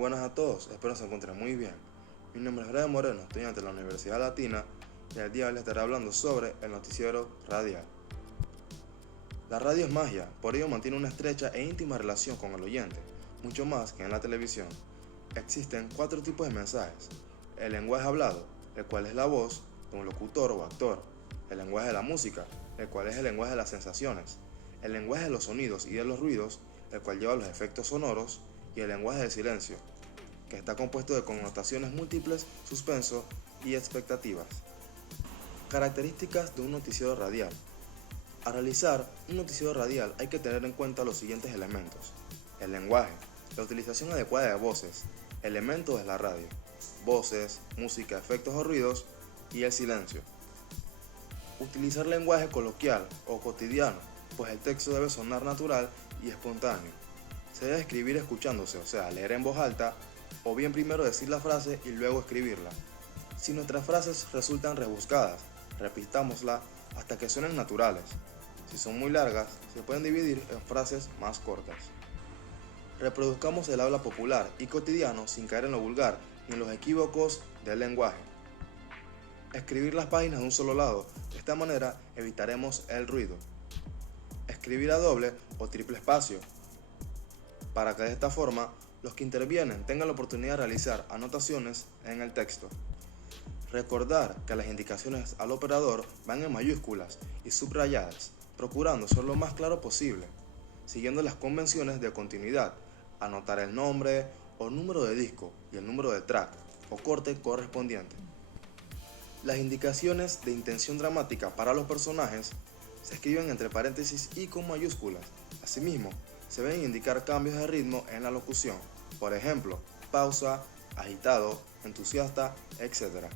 buenas a todos, espero se encuentren muy bien. Mi nombre es Brian Moreno, estudiante de la Universidad Latina, y el día de hoy les estaré hablando sobre el noticiero radial. La radio es magia, por ello mantiene una estrecha e íntima relación con el oyente, mucho más que en la televisión. Existen 4 tipos de mensajes: el lenguaje hablado, el cual es la voz de un locutor o actor; el lenguaje de la música, el cual es el lenguaje de las sensaciones; el lenguaje de los sonidos y de los ruidos, el cual lleva los efectos sonoros; y el lenguaje del silencio, que está compuesto de connotaciones múltiples, suspenso y expectativas. Características de un noticiero radial. Al realizar un noticiero radial hay que tener en cuenta los siguientes elementos: el lenguaje, la utilización adecuada de voces, elementos de la radio, voces, música, efectos o ruidos, y el silencio. Utilizar lenguaje coloquial o cotidiano, pues el texto debe sonar natural y espontáneo. Se debe escribir escuchándose, o sea, leer en voz alta, o bien primero decir la frase y luego escribirla. Si nuestras frases resultan rebuscadas, repitámosla hasta que suenen naturales. Si son muy largas, se pueden dividir en frases más cortas. Reproduzcamos el habla popular y cotidiano sin caer en lo vulgar ni en los equívocos del lenguaje. Escribir las páginas de un solo lado, de esta manera evitaremos el ruido. Escribir a doble o triple espacio, para que de esta forma los que intervienen tengan la oportunidad de realizar anotaciones en el texto. Recordar que las indicaciones al operador van en mayúsculas y subrayadas, procurando ser lo más claro posible, siguiendo las convenciones de continuidad, anotar el nombre o número de disco y el número de track o corte correspondiente. Las indicaciones de intención dramática para los personajes se escriben entre paréntesis y con mayúsculas. Asimismo, se deben indicar cambios de ritmo en la locución, por ejemplo, pausa, agitado, entusiasta, etc.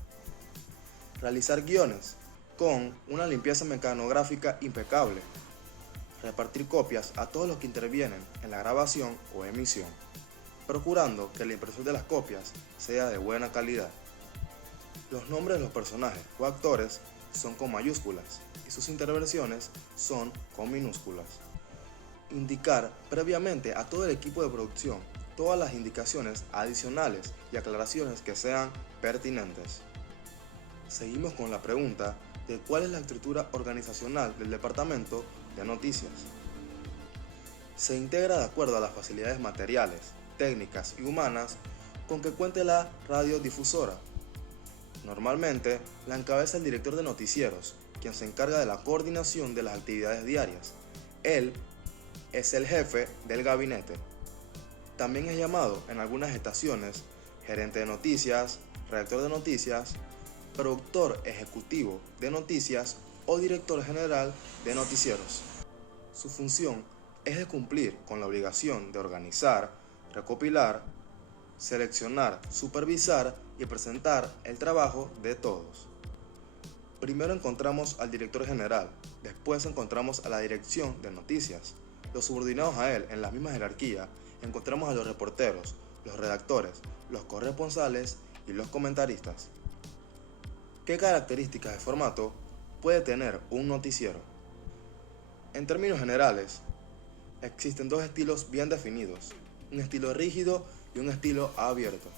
Realizar guiones con una limpieza mecanográfica impecable. Repartir copias a todos los que intervienen en la grabación o emisión, procurando que la impresión de las copias sea de buena calidad. Los nombres de los personajes o actores son con mayúsculas y sus intervenciones son con minúsculas. Indicar previamente a todo el equipo de producción todas las indicaciones adicionales y aclaraciones que sean pertinentes. Seguimos con la pregunta de cuál es la estructura organizacional del departamento de noticias. Se integra de acuerdo a las facilidades materiales, técnicas y humanas con que cuente la radiodifusora. Normalmente la encabeza el director de noticieros, quien se encarga de la coordinación de las actividades diarias. Él es el jefe del gabinete. También es llamado en algunas estaciones gerente de noticias, redactor de noticias, productor ejecutivo de noticias o director general de noticieros. Su función es de cumplir con la obligación de organizar, recopilar, seleccionar, supervisar y presentar el trabajo de todos. Primero encontramos al director general, después encontramos a la dirección de noticias. Los subordinados a él en la misma jerarquía encontramos a los reporteros, los redactores, los corresponsales y los comentaristas. ¿Qué características de formato puede tener un noticiero? En términos generales, existen 2 estilos bien definidos: un estilo rígido y un estilo abierto.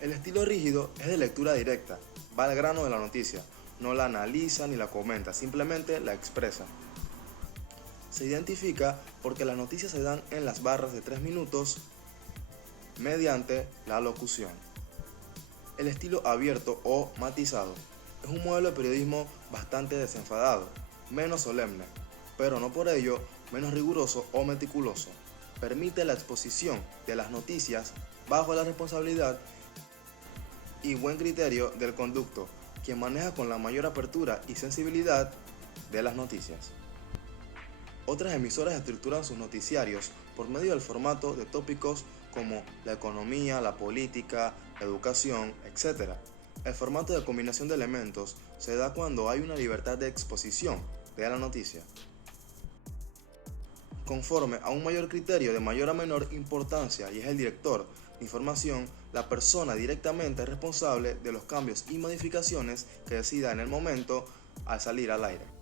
El estilo rígido es de lectura directa, va al grano de la noticia, no la analiza ni la comenta, simplemente la expresa. Se identifica porque las noticias se dan en las barras de 3 minutos mediante la locución. El estilo abierto o matizado es un modelo de periodismo bastante desenfadado, menos solemne, pero no por ello menos riguroso o meticuloso. Permite la exposición de las noticias bajo la responsabilidad y buen criterio del conducto, quien maneja con la mayor apertura y sensibilidad de las noticias. Otras emisoras estructuran sus noticiarios por medio del formato de tópicos como la economía, la política, la educación, etc. El formato de combinación de elementos se da cuando hay una libertad de exposición de la noticia, conforme a un mayor criterio de mayor a menor importancia, y es el director de información la persona directamente responsable de los cambios y modificaciones que decida en el momento al salir al aire.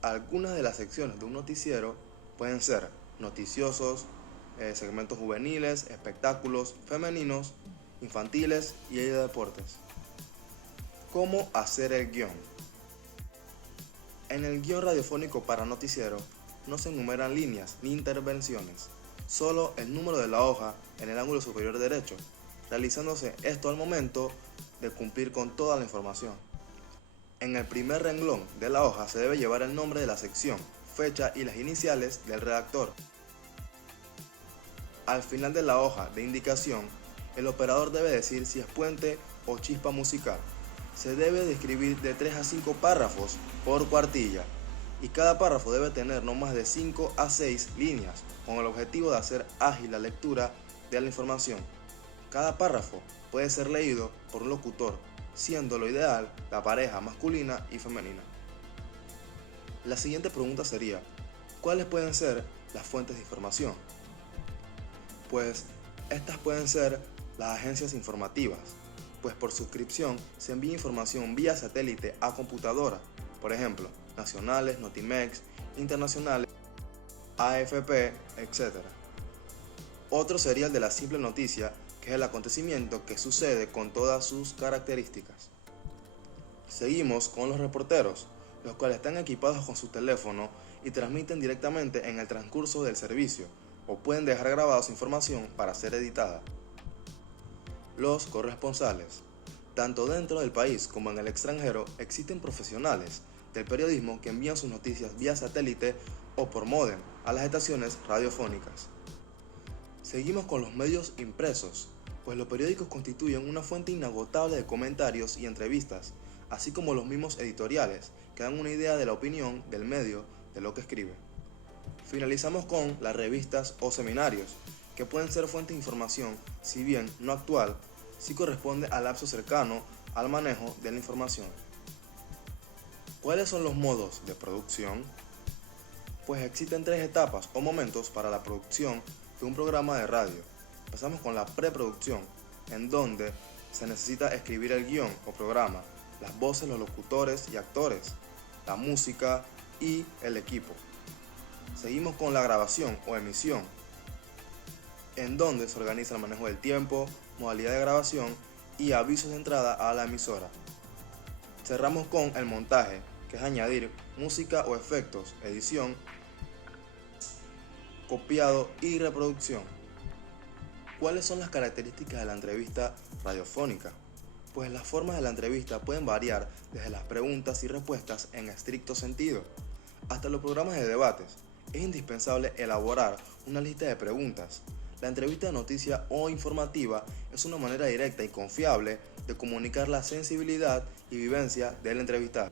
Algunas de las secciones de un noticiero pueden ser noticiosos, segmentos juveniles, espectáculos femeninos, infantiles y de deportes. ¿Cómo hacer el guión? En el guión radiofónico para noticiero no se enumeran líneas ni intervenciones, solo el número de la hoja en el ángulo superior derecho, realizándose esto al momento de cumplir con toda la información. En el primer renglón de la hoja se debe llevar el nombre de la sección, fecha y las iniciales del redactor. Al final de la hoja de indicación, el operador debe decir si es puente o chispa musical. Se debe de escribir de 3 a 5 párrafos por cuartilla y cada párrafo debe tener no más de 5 a 6 líneas con el objetivo de hacer ágil la lectura de la información. Cada párrafo puede ser leído por un locutor, siendo lo ideal la pareja masculina y femenina. La siguiente pregunta sería, ¿cuáles pueden ser las fuentes de información? Pues estas pueden ser las agencias informativas, pues por suscripción se envía información vía satélite a computadora, por ejemplo, nacionales, Notimex, internacionales, AFP, etc. Otro sería el de la simple noticia, que es el acontecimiento que sucede con todas sus características. Seguimos con los reporteros, los cuales están equipados con su teléfono y transmiten directamente en el transcurso del servicio, o pueden dejar grabada su información para ser editada. Los corresponsales. Tanto dentro del país como en el extranjero existen profesionales del periodismo que envían sus noticias vía satélite o por módem a las estaciones radiofónicas. Seguimos con los medios impresos, pues los periódicos constituyen una fuente inagotable de comentarios y entrevistas, así como los mismos editoriales, que dan una idea de la opinión del medio de lo que escribe. Finalizamos con las revistas o seminarios, que pueden ser fuentes de información, si bien no actual, sí corresponde al lapso cercano al manejo de la información. ¿Cuáles son los modos de producción? Pues existen 3 etapas o momentos para la producción de un programa de radio. Empezamos con la preproducción, en donde se necesita escribir el guión o programa, las voces, los locutores y actores, la música y el equipo. Seguimos con la grabación o emisión, en donde se organiza el manejo del tiempo, modalidad de grabación y avisos de entrada a la emisora. Cerramos con el montaje, que es añadir música o efectos, edición, copiado y reproducción. ¿Cuáles son las características de la entrevista radiofónica? Pues las formas de la entrevista pueden variar desde las preguntas y respuestas en estricto sentido hasta los programas de debates. Es indispensable elaborar una lista de preguntas. La entrevista de noticia o informativa es una manera directa y confiable de comunicar la sensibilidad y vivencia del entrevistado.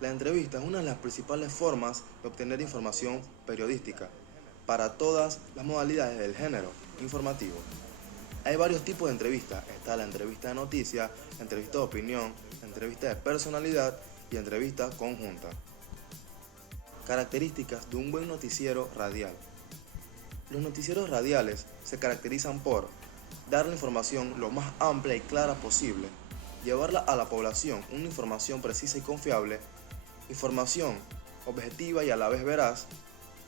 La entrevista es una de las principales formas de obtener información periodística para todas las modalidades del género informativo. Hay varios tipos de entrevistas. Está la entrevista de noticia, entrevista de opinión, entrevista de personalidad y entrevista conjunta. Características de un buen noticiero radial. Los noticieros radiales se caracterizan por dar la información lo más amplia y clara posible, llevarla a la población una información precisa y confiable, información objetiva y a la vez veraz,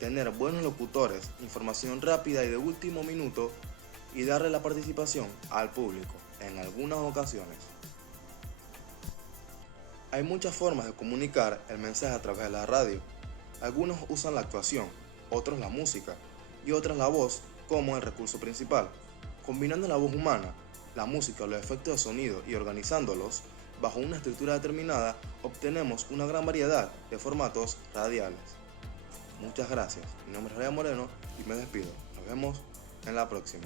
tener buenos locutores, información rápida y de último minuto, y darle la participación al público en algunas ocasiones. Hay muchas formas de comunicar el mensaje a través de la radio. Algunos usan la actuación, otros la música y otras la voz como el recurso principal. Combinando la voz humana, la música o los efectos de sonido y organizándolos bajo una estructura determinada, obtenemos una gran variedad de formatos radiales. Muchas gracias. Mi nombre es Raya Moreno y me despido. Nos vemos en la próxima.